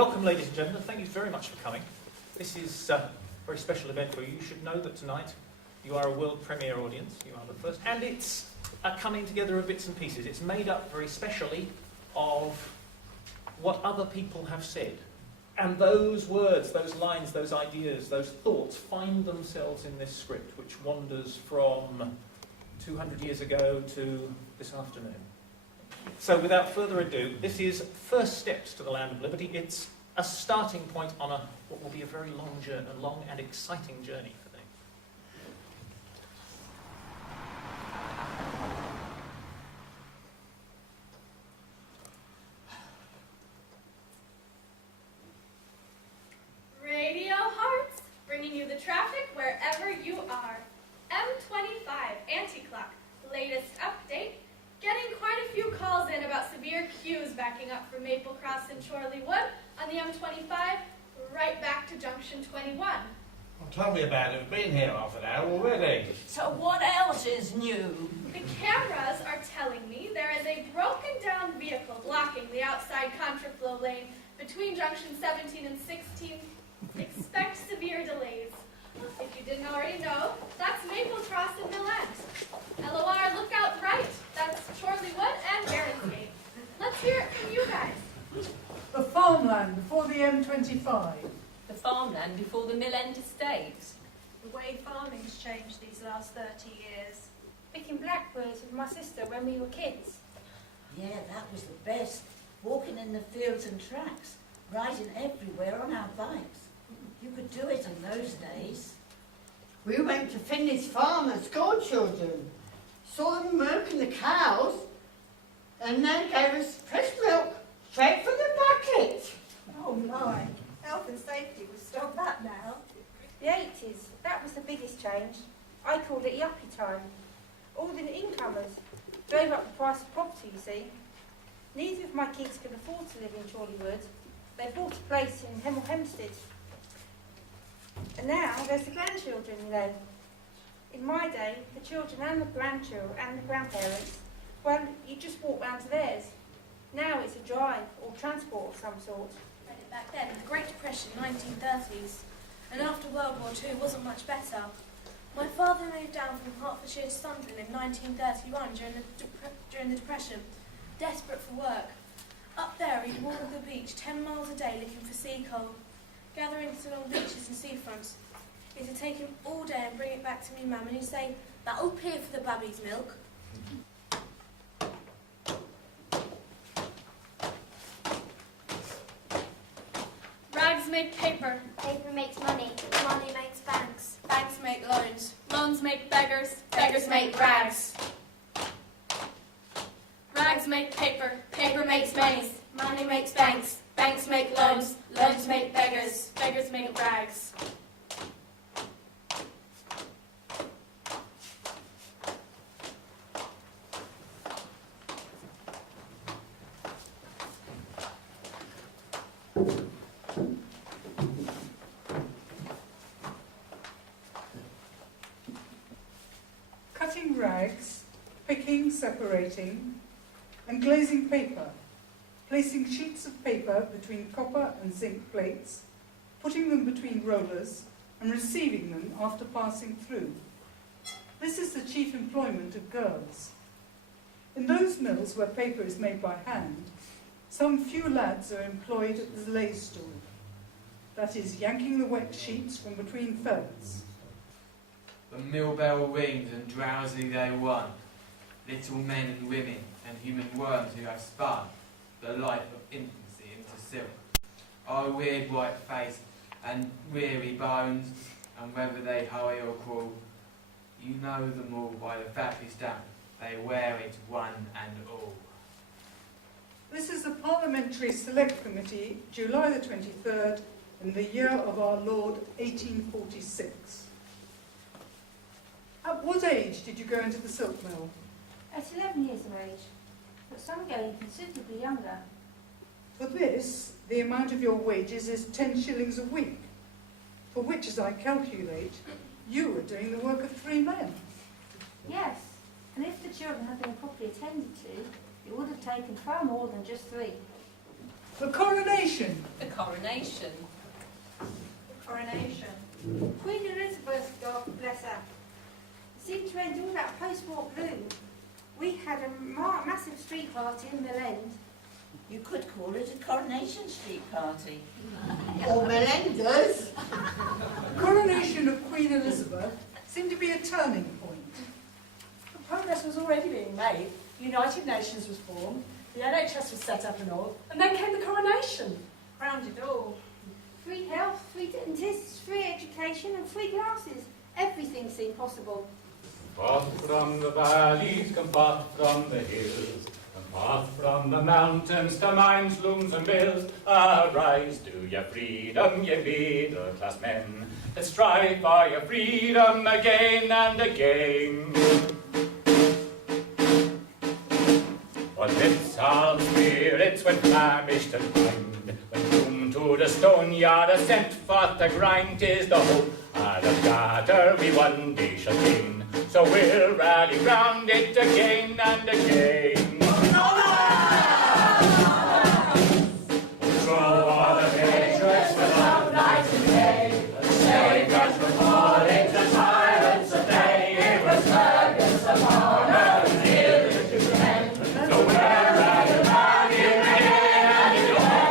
welcome, ladies and gentlemen. Thank you very much for coming. This is a very special event for you. You should know that tonight you are a world premiere audience. You are the first. And it's a coming together of bits and pieces. It's made up very specially of what other people have said. And those words, those lines, those ideas, those thoughts find themselves in this script, which wanders from 200 years ago to this afternoon. So without further ado, this is First Steps to the Land of Liberty. It's a starting point on what will be a very long journey, a long and exciting journey for them. Radio Hearts, bringing you the traffic wherever you are. M25 anti-clock, latest update. Getting quite a few calls in about severe queues backing up from Maple Cross and Chorley Wood on the M25, right back to Junction 21. Well, tell me about it. We've been here half an hour already. So what else is new? The cameras are telling me there is a broken down vehicle blocking the outside contraflow lane between Junction 17 and 16. Expect severe delays. If you didn't already know, that's Maple Cross and Mill End. LOR, look out right. That's Chorley Wood and Baronsgate. Let's hear it from you guys. The farmland before the M25. The farmland before the Mill End estate. The way farming's changed these last 30 years. Picking blackbirds with my sister when we were kids. Yeah, that was the best. Walking in the fields and tracks, riding everywhere on our bikes. You could do it in those days. We went to Finney's farm as schoolchildren, saw them milking the cows, and they gave us fresh milk straight from the bucket. Oh my, health and safety would stop that now. The 80s, that was the biggest change. I called it yuppie time. All the incomers drove up the price of property, you see. Neither of my kids could afford to live in Chorley Wood. They bought a place in Hemel Hempstead. And now there's the grandchildren, you know. In my day, the children and the grandchildren and the grandparents, well, you just walk round to theirs. Now it's a drive or transport of some sort. Back then, the Great Depression, 1930s, and after World War II wasn't much better. My father moved down from Hertfordshire to Sunderland in 1931 during the Depression, desperate for work. Up there, he'd walk the beach 10 miles a day looking for sea coal, gathering along beaches and seafronts. It'd take him all day and bring it back to me, mum, and he'd say, "That'll pay for the baby's milk." Rags make paper. Paper makes money. Money makes banks. Banks make loans. Loans make beggars. Beggars make rags. Rags make paper. Paper makes money. Money makes banks. Banks make loans. Loans make beggars. Beggars make rags. Cutting rags, picking, separating, and glazing paper. Placing sheets of paper between copper and zinc plates, putting them between rollers, and receiving them after passing through. This is the chief employment of girls. In those mills where paper is made by hand, some few lads are employed at the lay stool, that is, yanking the wet sheets from between felts. The mill bell rings and drowsily they run, little men and women and human worms who have spun the life of infancy into silk. Our weird white face and weary bones, and whether they hurry or crawl, you know them all by the factory stamp, they wear it one and all. This is the Parliamentary Select Committee, July the 23rd, in the year of our Lord 1846. At what age did you go into the silk mill? At 11 years of age, but some going considerably younger. For this, the amount of your wages is 10 shillings a week, for which, as I calculate, you were doing the work of 3 men. Yes, and if the children had been properly attended to, it would have taken far more than just 3. The coronation. The coronation. Coronation. Queen Elizabeth, God bless her, seemed to end all that post-war gloom. We had a massive street party in Mill End. You could call it a Coronation Street party. Or Melendez. The coronation of Queen Elizabeth seemed to be a turning point. Progress was already being made. The United Nations was formed, the NHS was set up and all, and then came the coronation. Crowned it all. Free health, free dentists, free education and free glasses. Everything seemed possible. Forth from the valleys, come forth from the hills, come forth from the mountains to mines, looms and mills. Arise to your freedom, ye middle-class men, and strive for your freedom again and again. But lips all spirits when famished and blind, when doomed to the stone yard, are sent forth to grind. 'Tis the hope of the charter we one day shall gain, so we'll rally round it again and again. So are the patriots without night and day, the safeguards were falling to tyrants of day. It was Fergus upon her, nearly to men, so we'll rally round it again and again.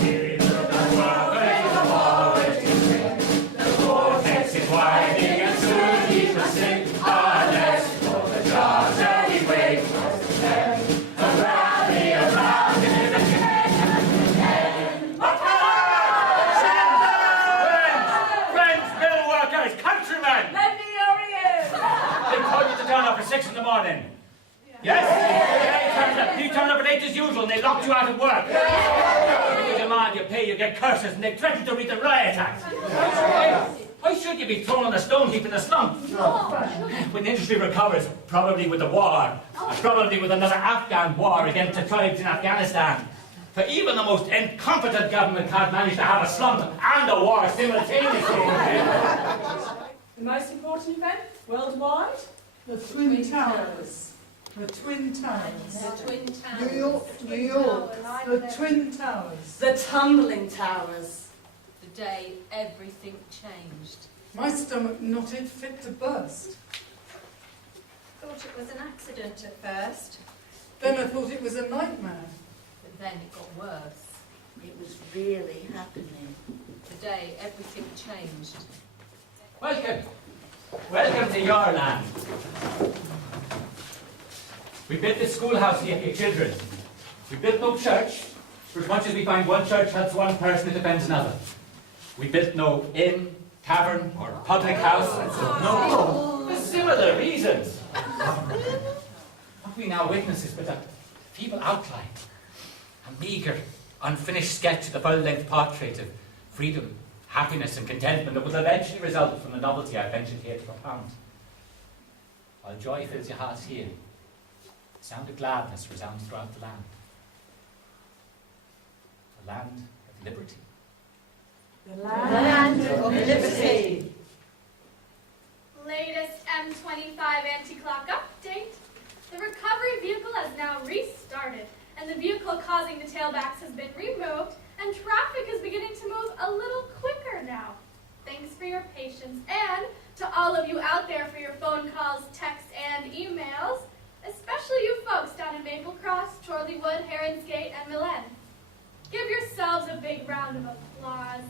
Here the workers, the war is to win, the vortex is widening and soon he shall sing. Unless for the charter we wait for the men, to rally around it again and again. Friends, mill workers, countrymen! Lend me your ears! They called you to turn up at 6 in the morning. Yes? You turned up at 8 as usual and they locked you out of work. You demand you pay, you get curses, and they threaten to read the riot act. Why should you be thrown on a stone heap in a slump? When industry recovers, probably with the war, probably with another Afghan war against the tribes in Afghanistan. For even the most incompetent government can't manage to have a slump and a war simultaneously. The most important event worldwide? The Twin Towers. The Twin Towers. The Twin Towers. New York, New York. The Twin Towers. The tumbling towers. The day everything changed. My stomach knotted fit to burst. Thought it was an accident at first. Then I thought it was a nightmare. But then it got worse. It was really happening. The day everything changed. Welcome. Welcome to your land. We built this schoolhouse here for your children. We built no church, for as much as we find one church helps one person, it defends another. We built no inn, tavern, or public house, for similar reasons. What we now witness is but a feeble outline, a meagre, unfinished sketch of the full-length portrait of freedom, happiness, and contentment that will eventually result from the novelty I ventured here to propound. While joy fills your hearts here, the sound of gladness resounds throughout the land. The land of liberty. The land of liberty. Latest M25 anti-clock update. The recovery vehicle has now restarted, and the vehicle causing the tailbacks has been removed, and traffic is beginning to move a little quicker now. Thanks for your patience, and to all of you out there for your phone calls, texts, and emails, especially you folks down in Maple Cross, Chorleywood, Heronsgate, and Mill End. Give yourselves a big round of applause.